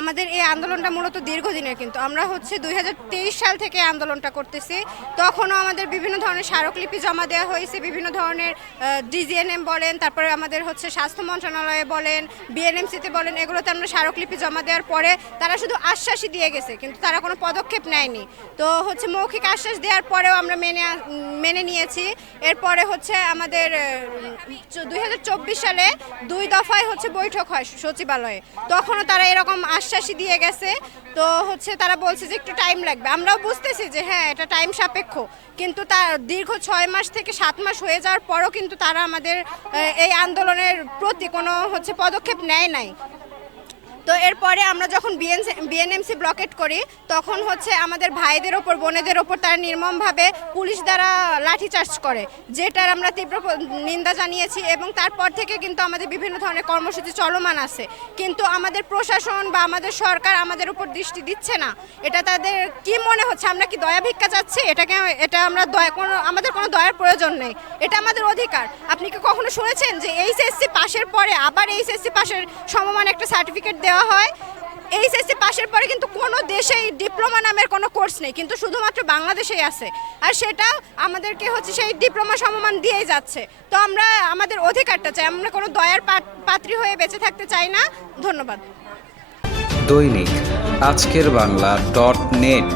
আমাদের এই আন্দোলনটা মূলত দীর্ঘদিনের, কিন্তু আমরা হচ্ছে 2023 সাল থেকে আন্দোলনটা করতেছি। তখনও আমাদের বিভিন্ন ধরনের স্মারকলিপি জমা দেওয়া হয়েছে, বিভিন্ন ধরনের ডিজিএনএম বলেন, তারপরে আমাদের হচ্ছে স্বাস্থ্য মন্ত্রণালয়ে বলেন, বিএনএমসিতে বলেন, এগুলোতে আমরা স্মারকলিপি জমা দেওয়ার পরে তারা শুধু আশ্বাসই দিয়ে গেছে, কিন্তু তারা কোনো পদক্ষেপ নেয়নি। তো হচ্ছে মৌখিক আশ্বাস দেওয়ার পরেও আমরা মেনে নিয়েছি। এরপরে হচ্ছে আমাদের 2024 সালে 2 দফায় হচ্ছে বৈঠক হয় সচিবালয়ে, তখনও তারা এরকম আশ্বাসই দিয়ে গেছে। তো হচ্ছে তারা বলছে যে একটু টাইম লাগবে। আমরাও বুঝতেছি যে হ্যাঁ, এটা টাইম সাপেক্ষ, কিন্তু তার দীর্ঘ 6 মাস থেকে 7 মাস হয়ে যাওয়ার পরও কিন্তু তারা আমাদের এই আন্দোলনের প্রতি কোনো হচ্ছে পদক্ষেপ নেয় নাই। তো এরপরে আমরা যখন বিএনএমসি ব্লকেট করি, তখন হচ্ছে আমাদের ভাইদের ওপর, বোনেদের ওপর তারা নির্মমভাবে পুলিশ দ্বারা লাঠিচার্জ করে, যেটার আমরা তীব্র নিন্দা জানিয়েছি। এবং তারপর থেকে কিন্তু আমাদের বিভিন্ন ধরনের কর্মসূচি চলমান আছে, কিন্তু আমাদের প্রশাসন বা আমাদের সরকার আমাদের উপর দৃষ্টি দিচ্ছে না। এটা তাদের কি মনে হচ্ছে আমরা কি দয়া ভিক্ষা চাচ্ছি? এটা আমরা আমাদের কোনো দয়ার প্রয়োজন নেই, এটা আমাদের অধিকার। আপনি কি কখনো শুনেছেন যে এইচএসসি পাশের পরে আবার এইচএসসি পাশের সমমান একটা সার্টিফিকেট দেওয়া হয়? এইচএসসি পাশের পরে কিন্তু কোনো দেশেই ডিপ্লোমা নামের কোনো কোর্স নেই, কিন্তু শুধুমাত্র বাংলাদেশেই আছে, আর সেটা আমাদেরকে হচ্ছে সেই ডিপ্লোমা সমমান দিয়েই যাচ্ছে। তো আমরা আমাদের অধিকারটা চাই, আমরা কোনো দয়ার পাত্রী হয়ে বেঁচে থাকতে চাই না। ধন্যবাদ। দৈনিক আজকের বাংলা .net